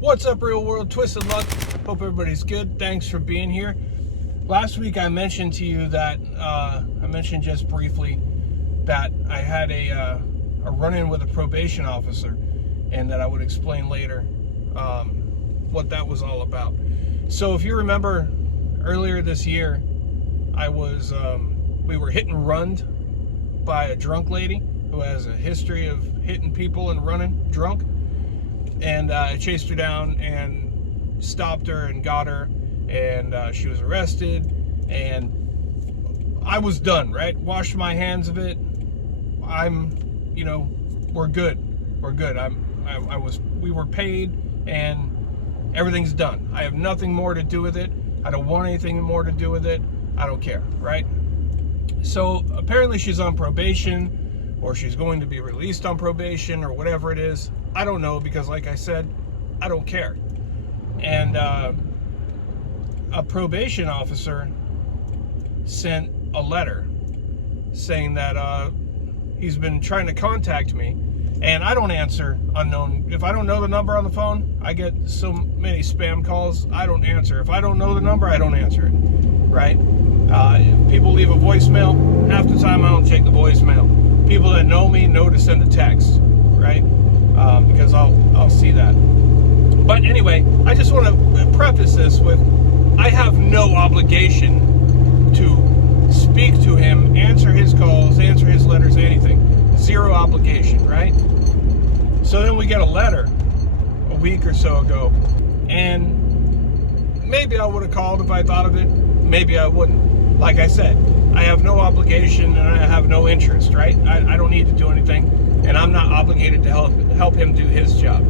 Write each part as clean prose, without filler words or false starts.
What's up, real world? Twisted Luck. Hope everybody's good. Thanks for being here. Last week I mentioned to you that I mentioned just briefly that I had a run-in with a probation officer, and that I would explain later what that was all about. So if you remember, earlier this year, we were hit and runned by a drunk lady who has a history of hitting people and running drunk. And I chased her down and stopped her and got her, and she was arrested, and I was done, right? Washed my hands of it. We're good. We're good. We were paid, and everything's done. I have nothing more to do with it. I don't want anything more to do with it. I don't care, right? So apparently she's on probation, or she's going to be released on probation, or whatever it is. I don't know, because like I said, I don't care. And a probation officer sent a letter saying that he's been trying to contact me, and I don't answer unknown. If I don't know the number on the phone, I get so many spam calls, I don't answer. If I don't know the number, I don't answer it, right? If people leave a voicemail, half the time I don't check the voicemail. People that know me know to send a text, right? Because I'll see that. But anyway, I just want to preface this with, I have no obligation to speak to him, answer his calls, answer his letters, anything. Zero obligation, right? So then we get a letter a week or so ago, and maybe I would have called if I thought of it, maybe I wouldn't. Like I said, I have no obligation and I have no interest, right? I don't need to do anything, and I'm not obligated to help him do his job.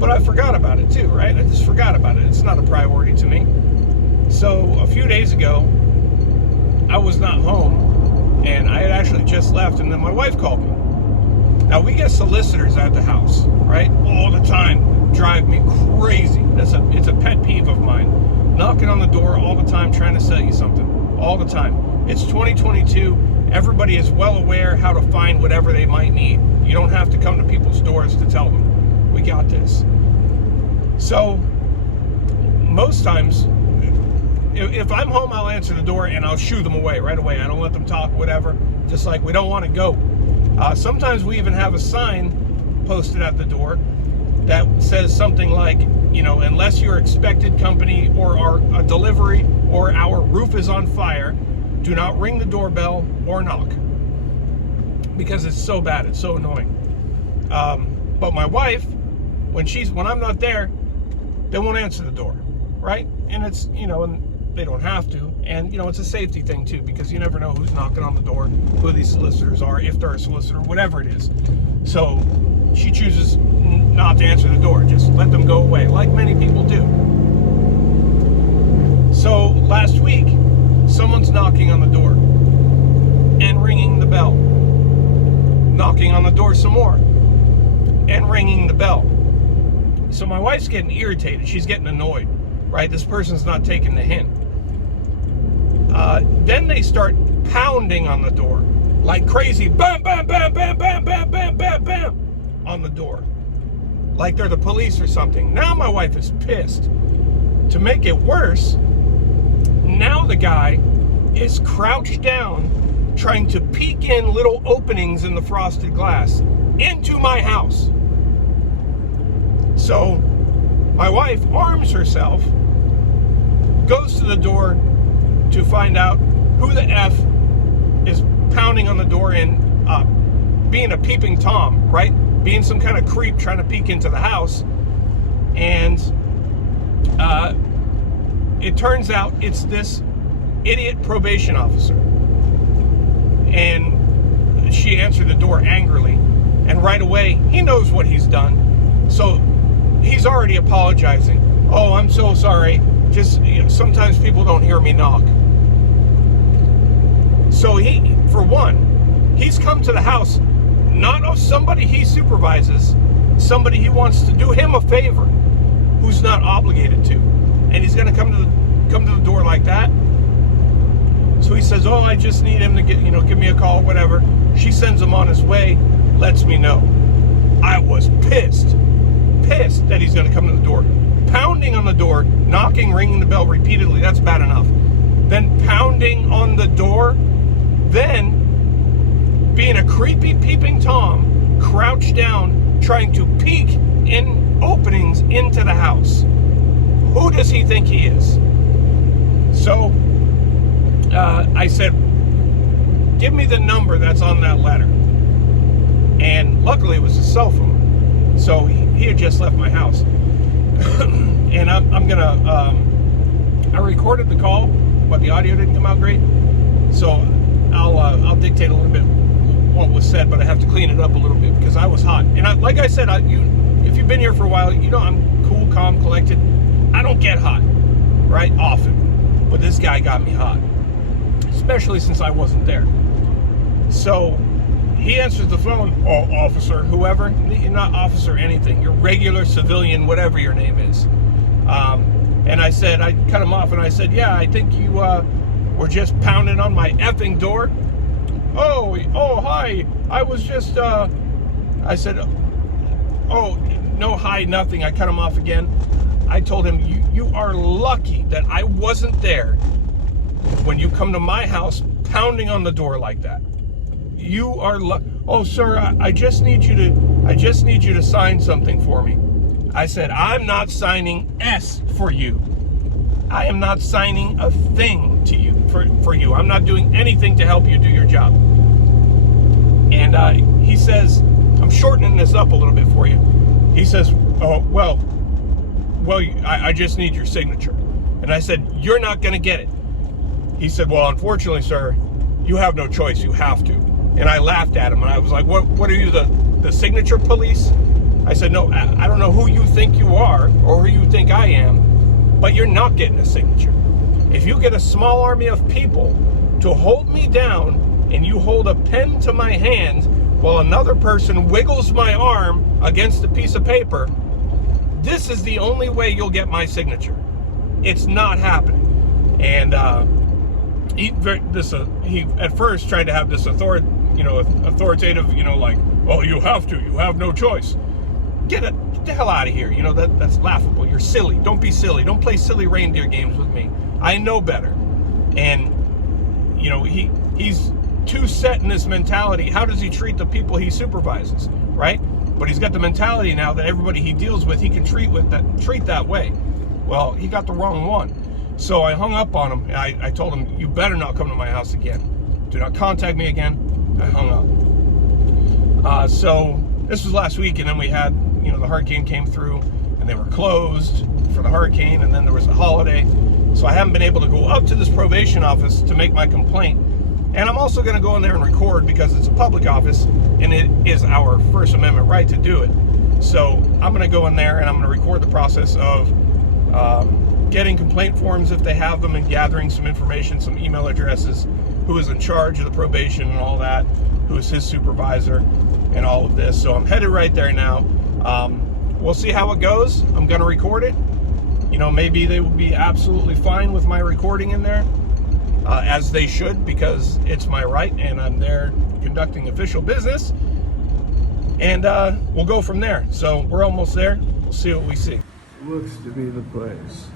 But I forgot about it too, right? I just forgot about it. It's not a priority to me. So a few days ago, I was not home, and I had actually just left, and then my wife called me. Now, we get solicitors at the house, right? All the time. Drive me crazy. It's a pet peeve of mine. Knocking on the door all the time, trying to sell you something. All the time. It's 2022. Everybody is well aware how to find whatever they might need. You don't have to come to people's doors to tell them. We got this. So, most times, if I'm home, I'll answer the door and I'll shoo them away right away. I don't let them talk, whatever. Just like, we don't want to go. Sometimes we even have a sign posted at the door that says something like, unless you're expected company or a delivery or our roof is on fire, do not ring the doorbell or knock. Because it's so bad, it's so annoying. But my wife, when I'm not there, they won't answer the door, right? And it's, and they don't have to. And, it's a safety thing too, because you never know who's knocking on the door, who these solicitors are, if they're a solicitor, whatever it is. So she chooses not to answer the door. Just let them go away, like many people do. So last week, someone's knocking on the door and ringing the bell. Knocking on the door some more and ringing the bell. So my wife's getting irritated. She's getting annoyed, right? This person's not taking the hint. Then they start pounding on the door like crazy. Bam, bam, bam, bam, bam, bam, bam, bam, bam on the door. Like they're the police or something. Now my wife is pissed. To make it worse, now the guy is crouched down trying to peek in little openings in the frosted glass into my house. So my wife arms herself, goes to the door to find out who the F is pounding on the door and being a peeping Tom, right? Being some kind of creep trying to peek into the house. And it turns out it's this idiot probation officer. And she answered the door angrily. And right away, he knows what he's done. So he's already apologizing. Oh, I'm so sorry. Just, sometimes people don't hear me knock. So for one, he's come to the house, not of somebody he supervises, somebody he wants to do him a favor, who's not obligated to. And he's going to come to the door like that. So he says, oh, I just need him to give me a call, whatever. She sends him on his way, lets me know. I was pissed. pissed that he's going to come to the door. Pounding on the door, knocking, ringing the bell repeatedly, that's bad enough. Then pounding on the door, then being a creepy peeping Tom, crouched down, trying to peek in openings into the house. Who does he think he is? So I said, give me the number that's on that letter. And luckily it was his cell phone. So he had just left my house. And I recorded the call, but the audio didn't come out great. So I'll dictate a little bit what was said, but I have to clean it up a little bit because I was hot. And like I said, if you've been here for a while, you know I'm cool, calm, collected. I don't get hot, right? Often. But this guy got me hot, especially since I wasn't there. So he answers the phone. Oh, officer, whoever. You're not officer anything. You're regular civilian, whatever your name is. And I said, I cut him off and I said, yeah, I think you were just pounding on my effing door. Oh, hi. I was just, I said, oh, no, hi, nothing. I cut him off again. I told him, you are lucky that I wasn't there when you come to my house pounding on the door like that. You are oh, sir, I just need you to sign something for me. I said, I'm not signing S for you. I am not signing a thing to you for you. I'm not doing anything to help you do your job. And he says, I'm shortening this up a little bit for you. He says, oh, well, I just need your signature. And I said, you're not going to get it. He said, well, unfortunately, sir, you have no choice. You have to. And I laughed at him. And I was like, what are you, the signature police? I said, no, I don't know who you think you are or who you think I am, but you're not getting a signature. If you get a small army of people to hold me down and you hold a pen to my hand while another person wiggles my arm against a piece of paper, this is the only way you'll get my signature. It's not happening. And he at first tried to have this authoritative, like, oh, you have to, you have no choice. Get the hell out of here. That's laughable. You're silly. Don't be silly. Don't play silly reindeer games with me. I know better. And he's too set in this mentality. How does he treat the people he supervises, right? But he's got the mentality now that everybody he deals with, he can treat that way. Well, he got the wrong one. So I hung up on him. And I told him, you better not come to my house again. Do not contact me again. I hung up. So this was last week, and then we had, the hurricane came through, and they were closed for the hurricane, and then there was a holiday. So I haven't been able to go up to this probation office to make my complaint. And I'm also going to go in there and record because it's a public office, and it is our First Amendment right to do it. So I'm going to go in there, and I'm going to record the process of getting complaint forms if they have them, and gathering some information, some email addresses, who is in charge of the probation and all that, who is his supervisor, and all of this. So I'm headed right there now. We'll see how it goes. I'm going to record it. Maybe they will be absolutely fine with my recording in there, as they should, because it's my right and I'm there conducting official business. And we'll go from there. So we're almost there. We'll see what we see. Looks to be the place.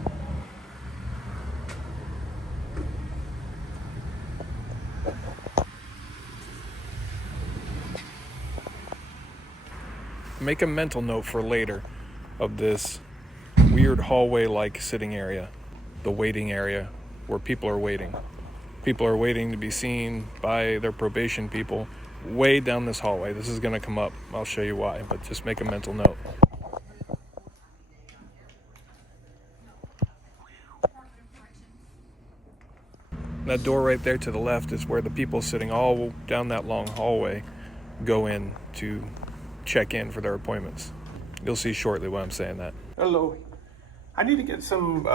Make a mental note for later of this weird hallway-like sitting area, the waiting area where people are waiting. People are waiting to be seen by their probation people way down this hallway. This is going to come up. I'll show you why, but just make a mental note. That door right there to the left is where the people sitting all down that long hallway go in to check in for their appointments. You'll see shortly why I'm saying that. Hello. I need to get some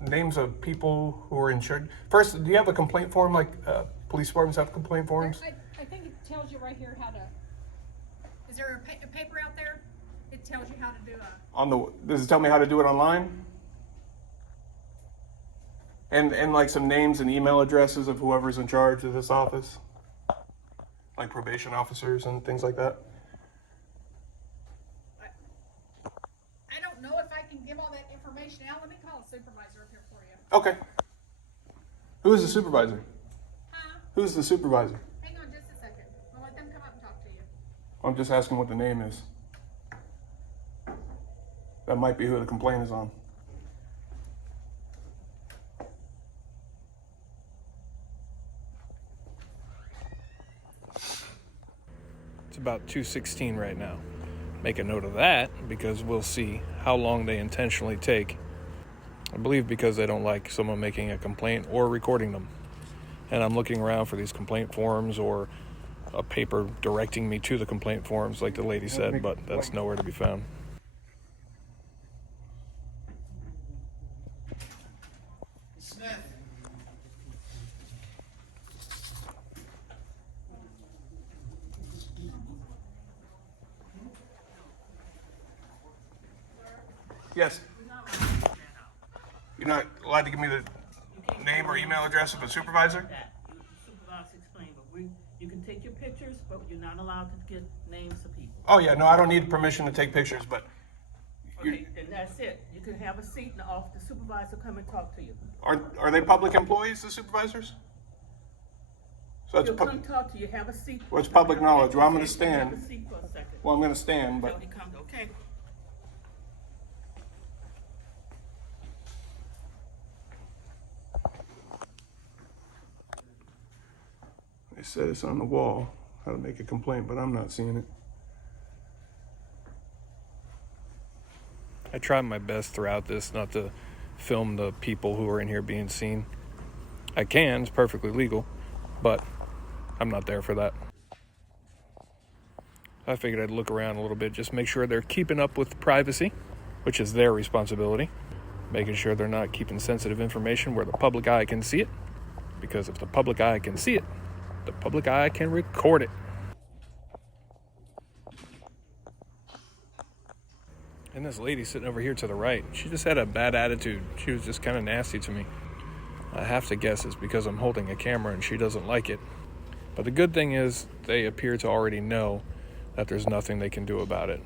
names of people who are insured. First, do you have a complaint form like police departments have complaint forms? I think it tells you right here how to. Is there a paper out there? It tells you how to do Does it tell me how to do it online? And like some names and email addresses of whoever's in charge of this office? Like probation officers and things like that? give all that information out, let me call a supervisor up here for you. Okay. Who is the supervisor? Huh? Who's the supervisor? Hang on just a second. I'll let them come up and talk to you. I'm just asking what the name is. That might be who the complaint is on. It's about 2:16 right now. Make a note of that because we'll see how long they intentionally take. I believe because they don't like someone making a complaint or recording them. And I'm looking around for these complaint forms or a paper directing me to the complaint forms like the lady said, but that's nowhere to be found. Yes. You're not allowed to give me the name or email address of a supervisor? Supervisor explained, but you can take your pictures, but you're not allowed to get names of people. Oh yeah, no, I don't need permission to take pictures, but Okay, then that's it. You can have a seat and the supervisor come and talk to you. are they public employees, the supervisors? So that's He'll come talk to you, have a seat. Well, it's public knowledge. Well, I'm gonna stand. Have a seat for a second. Well, I'm going to stand, but Till he comes, okay. they said it's on the wall, how to make a complaint, but I'm not seeing it. I tried my best throughout this not to film the people who are in here being seen. I can, it's perfectly legal, but I'm not there for that. I figured I'd look around a little bit, just make sure they're keeping up with privacy, which is their responsibility. Making sure they're not keeping sensitive information where the public eye can see it. Because if the public eye can see it, the public eye can record it. And this lady sitting over here to the right, she just had a bad attitude. She was just kind of nasty to me. I have to guess it's because I'm holding a camera and she doesn't like it. But the good thing is they appear to already know that there's nothing they can do about it.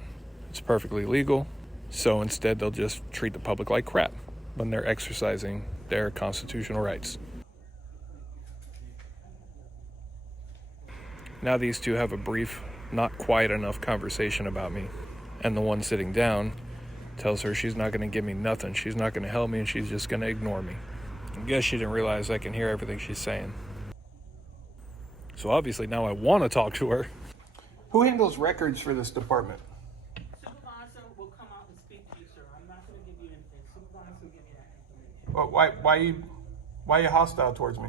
It's perfectly legal, so instead they'll just treat the public like crap when they're exercising their constitutional rights. Now these two have a brief, not quiet enough conversation about me, and the one sitting down tells her she's not going to give me nothing, she's not going to help me, and she's just going to ignore me. I guess she didn't realize I can hear everything she's saying. So obviously now I want to talk to her. Who handles records for this department? Supervisor will come out and speak to you, sir. I'm not gonna give you anything. Supervisor will give you that information. Well, why are you hostile towards me?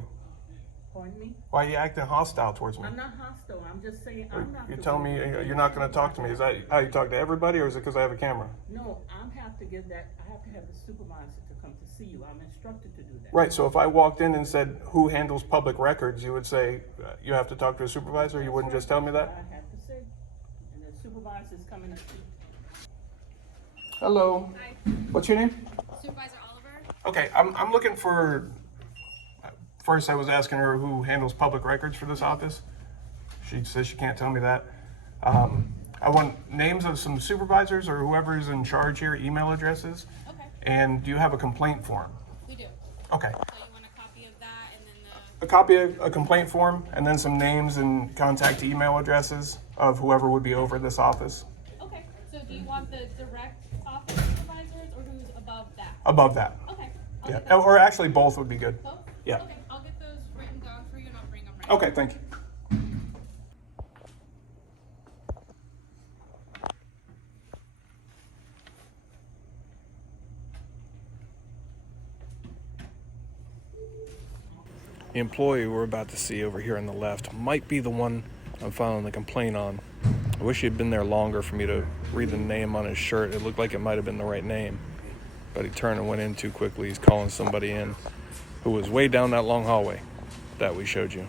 Pardon me? Why are you acting hostile towards me? I'm not hostile. I'm just saying I'm not. You're telling me you're not going to talk to me. Is that how you talk to everybody, or is it because I have a camera? No, I have to give that. I have to have the supervisor to come to see you. I'm instructed to do that. Right, so if I walked in and said, who handles public records, you would say, you have to talk to a supervisor? You wouldn't just tell me that? I have to say, and the supervisor is coming to see. Hello. Hi, What's your name? Supervisor Oliver. Okay, I'm looking for, first I was asking her who handles public records for this office. She says she can't tell me that. I want names of some supervisors or whoever is in charge here, email addresses. Okay, And do you have a complaint form? we do. Okay. So you want a copy of that and then A copy of a complaint form and then some names and contact email addresses of whoever would be over this office. Okay, so do you want the direct office supervisors or who's above that? Above that. Okay. I'll Yeah. get those. Or actually both would be good. Both? Yeah. Okay, I'll get those written down for you and I'll bring them right. Okay, thank you. The employee we're about to see over here on the left might be the one I'm filing the complaint on. I wish he had been there longer for me to read the name on his shirt. It looked like it might have been the right name, but he turned and went in too quickly. He's calling somebody in who was way down that long hallway that we showed you.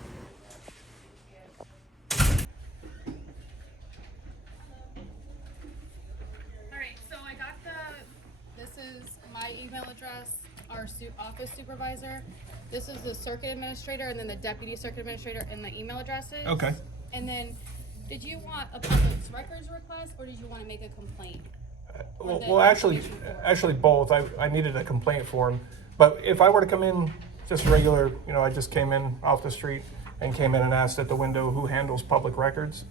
Alright, so I got this is my email address, our office supervisor. This is the circuit administrator and then the deputy circuit administrator and the email addresses. Okay. And then, did you want a public records request or did you want to make a complaint? Or the Well, actually information form? both. I needed a complaint form, but if I were to come in just regular, I just came in off the street and came in and asked at the window who handles public records,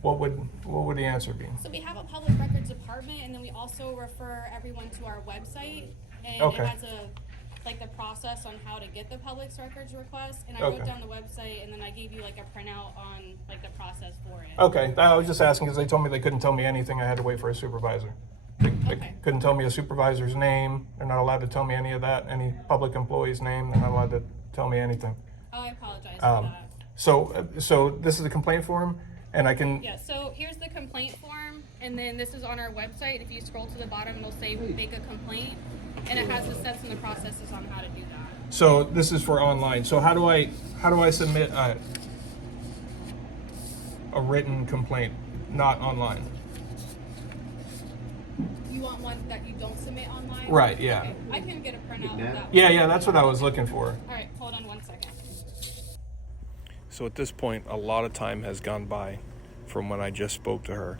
what would the answer be? So we have a public records department, and then we also refer everyone to our website, and Okay. it has the process on how to get the public records request. And I Okay. wrote down the website, and then I gave you a printout on the process for it. Okay, I was just asking because they told me they couldn't tell me anything. I had to wait for a supervisor. They Okay. couldn't tell me a supervisor's name. They're not allowed to tell me any of that. Any public employee's name. They're not allowed to tell me anything. Oh, I apologize for that. So this is a complaint form, and I can. Yeah, so here's the complaint form, and then this is on our website. If you scroll to the bottom, it'll say make a complaint, and it has the steps and the processes on how to do that. So this is for online. So how do I submit a written complaint, not online? You want one that you don't submit online? Right, yeah. Okay, I can get a printout of that. Yeah, that's what I was looking for. All right, hold on 1 second. So at this point, a lot of time has gone by from when I just spoke to her.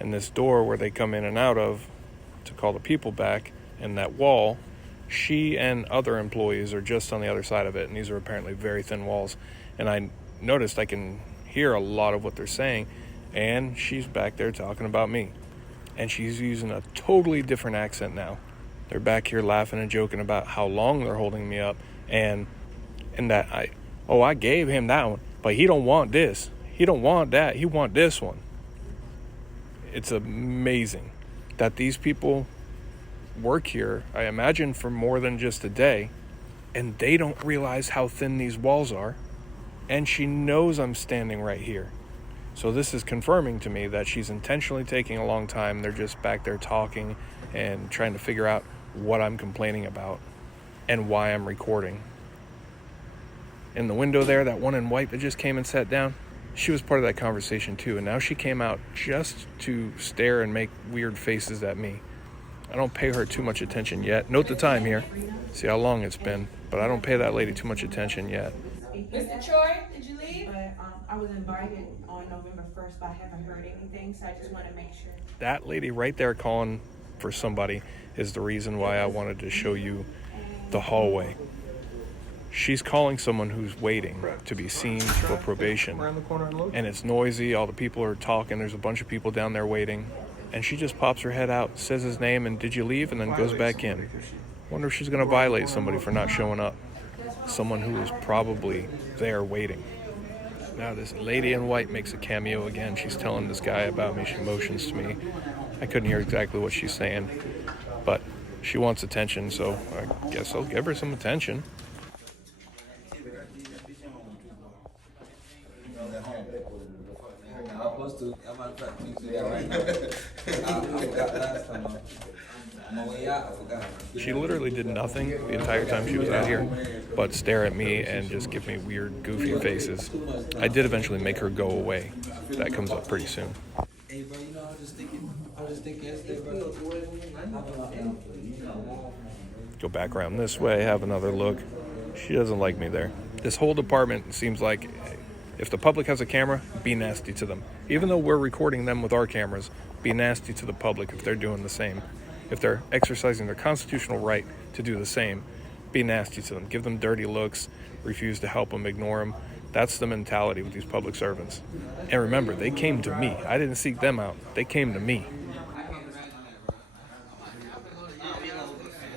And this door where they come in and out of to call the people back, and that wall, she and other employees are just on the other side of it. And these are apparently very thin walls. And I noticed I can hear a lot of what they're saying. And she's back there talking about me. And she's using a totally different accent now. They're back here laughing and joking about how long they're holding me up. And that I gave him that one, but he don't want this. He don't want that. He want this one. It's amazing that these people work here, I imagine, for more than just a day, and they don't realize how thin these walls are. And she knows I'm standing right here. So this is confirming to me that she's intentionally taking a long time. They're just back there talking and trying to figure out what I'm complaining about and why I'm recording. In the window there, that one in white that just came and sat down, she was part of that conversation too. And now she came out just to stare and make weird faces at me. I don't pay her too much attention yet. Note the time here. See how long it's been. But I don't pay that lady too much attention yet. Mr. Troy, did you leave? But I was invited on November 1st, but I haven't heard anything, so I just want to make sure. That lady right there calling for somebody is the reason why I wanted to show you the hallway. She's calling someone who's waiting to be seen for probation. And it's noisy, all the people are talking, there's a bunch of people down there waiting. And she just pops her head out, says his name, and did you leave? And then goes back in. Wonder if she's going to violate somebody for not showing up. Someone who is probably there waiting. Now this lady in white makes a cameo again. She's telling this guy about me. She motions to me. I couldn't hear exactly what she's saying, but she wants attention, so I guess I'll give her some attention. She literally did nothing the entire time she was out here but stare at me and just give me weird, goofy faces. I did eventually make her go away. That comes up pretty soon. Hey, bro, I was just thinking yesterday, bro. Go back around this way, have another look. She doesn't like me there. This whole department seems like if the public has a camera, be nasty to them. Even though we're recording them with our cameras, be nasty to the public if they're doing the same. If they're exercising their constitutional right to do the same, be nasty to them. Give them dirty looks, refuse to help them, ignore them. That's the mentality with these public servants. And remember, they came to me. I didn't seek them out. They came to me.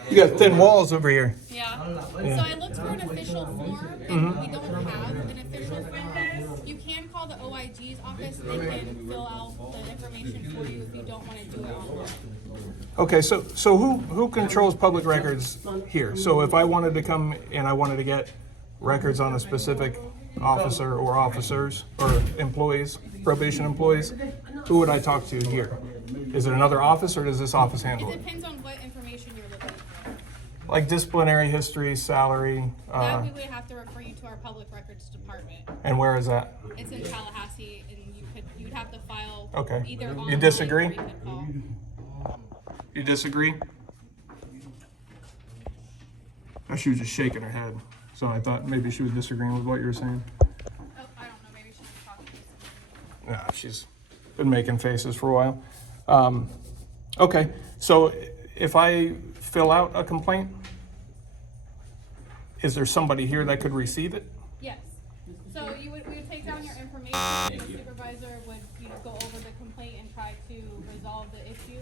You got thin walls over here. Yeah. So I looked for an official form, and we don't have an official form. You can call the OIG's office. They can fill out the information for you if you don't want to do it online. Okay, so who controls public records here? So if I wanted to come and I wanted to get records on a specific officer or officers or employees, probation employees, who would I talk to here? Is it another office or does this office handle It it? depends on what information you're looking for. Like disciplinary history, salary, That we would have to refer you to our public records department. and where is that? It's in Tallahassee, and you'd have to file Okay. either You online disagree? or you could call. You disagree? Oh, she was just shaking her head. So I thought maybe she was disagreeing with what you were saying. Oh, I don't know. Maybe she was talking to somebody. Nah, she's been making faces for a while. Okay, so if I fill out a complaint, is there somebody here that could receive it? Yes. So we would take down your information, and the supervisor would, go over the complaint and try to resolve the issue,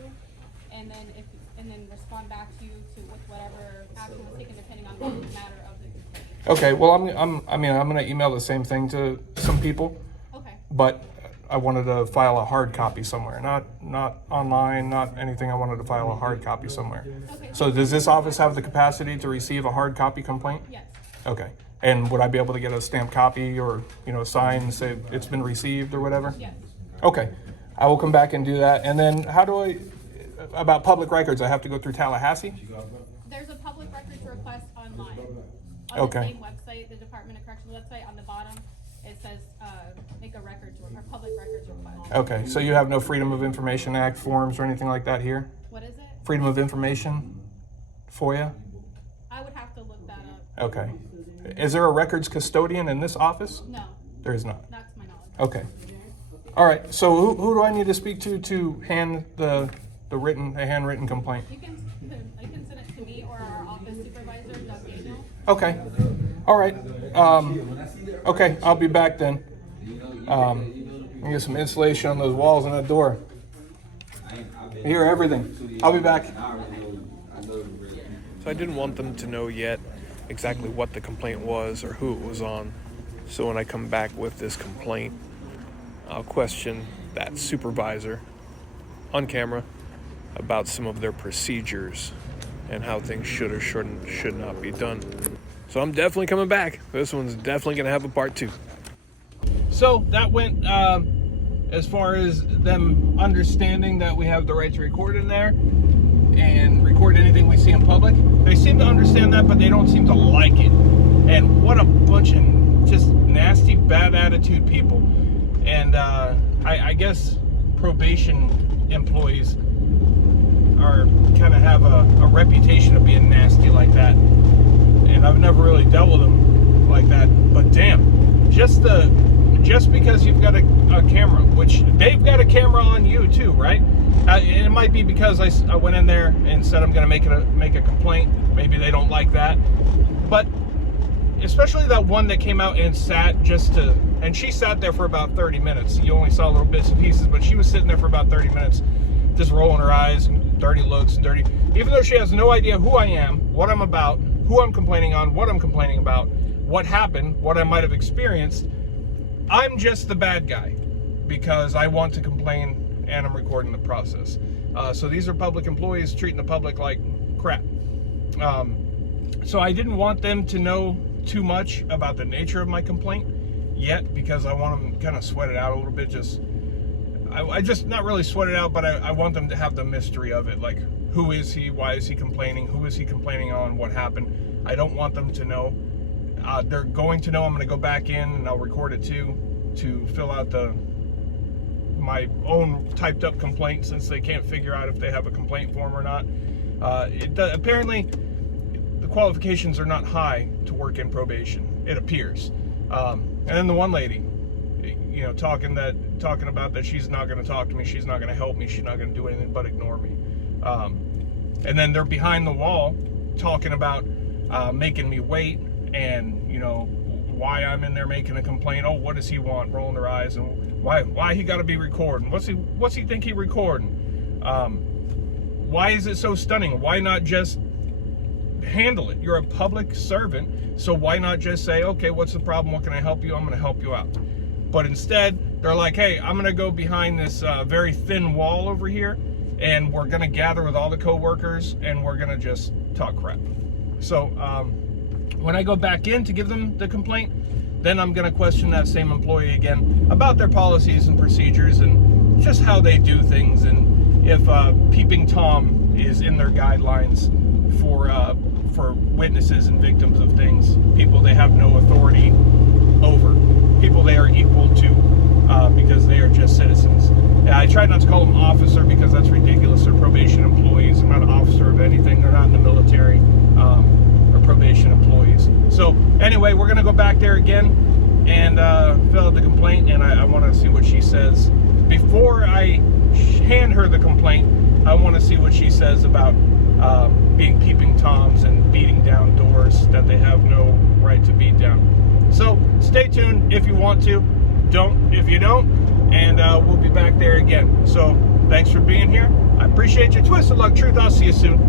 and then respond back to you with whatever action was taken depending on the matter of the complaint. Okay, well, I'm gonna email the same thing to some people, Okay. but I wanted to file a hard copy somewhere, not online, not anything. I wanted to file a hard copy somewhere. Okay. So does this office have the capacity to receive a hard copy complaint? Yes. Okay, and would I be able to get a stamped copy or, sign and say it's been received or whatever? Yes. Okay, I will come back and do that. And then about public records, I have to go through Tallahassee? There's a public records request online. On Okay. the same website, the Department of Corrections website, on the bottom, it says, make a records or public records request. Okay, so you have no Freedom of Information Act forms or anything like that here? What is it? Freedom of Information, FOIA? I would have to look that up. Okay. Is there a records custodian in this office? No, There is not. not to my knowledge. Okay. All right, so who do I need to speak to hand the handwritten complaint? You can send it to me or our office supervisor, Doug Daniel. Okay. All right. Okay, I'll be back then. Let me get some insulation on those walls and that door. I hear everything. I'll be back. So I didn't want them to know yet exactly what the complaint was or who it was on. So when I come back with this complaint, I'll question that supervisor on camera about some of their procedures and how things should or should not be done. So I'm definitely coming back. This one's definitely gonna have a part 2. So that went as far as them understanding that we have the right to record in there and record anything we see in public. They seem to understand that, but they don't seem to like it. And what a bunch of just nasty, bad attitude people. And I guess probation employees are kind of have a reputation of being nasty like that. And I've never really dealt with them like that. But damn, just because you've got a camera, which they've got a camera on you too, right? It might be because I went in there and said I'm going to make a complaint. Maybe they don't like that. But especially that one that came out and sat and she sat there for about 30 minutes. You only saw little bits and pieces, but she was sitting there for about 30 minutes, just rolling her eyes and dirty looks and even though she has no idea who I am, what I'm about, who I'm complaining on, what I'm complaining about, what happened, what I might have experienced. I'm just the bad guy because I want to complain and I'm recording the process. So these are public employees treating the public like crap. So I didn't want them to know too much about the nature of my complaint yet because I want them to kind of sweat it out a little bit. I just not really sweat it out, but I want them to have the mystery of it. Like, who is he? Why is he complaining? Who is he complaining on? What happened? I don't want them to know. They're going to know. I'm going to go back in and I'll record it too to fill out my own typed up complaint since they can't figure out if they have a complaint form or not. Apparently, the qualifications are not high to work in probation. It appears. And then the one lady, talking about that she's not going to talk to me, she's not going to help me, she's not going to do anything but ignore me. And then they're behind the wall talking about making me wait and why I'm in there making a complaint. Oh, what does he want? Rolling their eyes. And why he got to be recording? What's he think he recording? Why is it so stunning? Why not just handle it? You're a public servant, so why not just say, okay, what's the problem? What can I help you? I'm going to help you out. But instead, they're like, hey, I'm going to go behind this very thin wall over here, and we're going to gather with all the coworkers, and we're going to just talk crap. So when I go back in to give them the complaint, then I'm going to question that same employee again about their policies and procedures and just how they do things, and if peeping Tom is in their guidelines for witnesses and victims of things, people they have no authority over, people they are equal to because they are just citizens. And I try not to call them officer because that's ridiculous. They're probation employees. They're not an officer of anything. They're not in the military or probation employees. So anyway, we're going to go back there again and fill out the complaint, and I want to see what she says. Before I hand her the complaint, I want to see what she says about being peeping toms and beating down doors that they have no right to beat down. So stay tuned if you want to. Don't if you don't. And we'll be back there again. So thanks for being here. I appreciate your Twisted Luck Truth. I'll see you soon.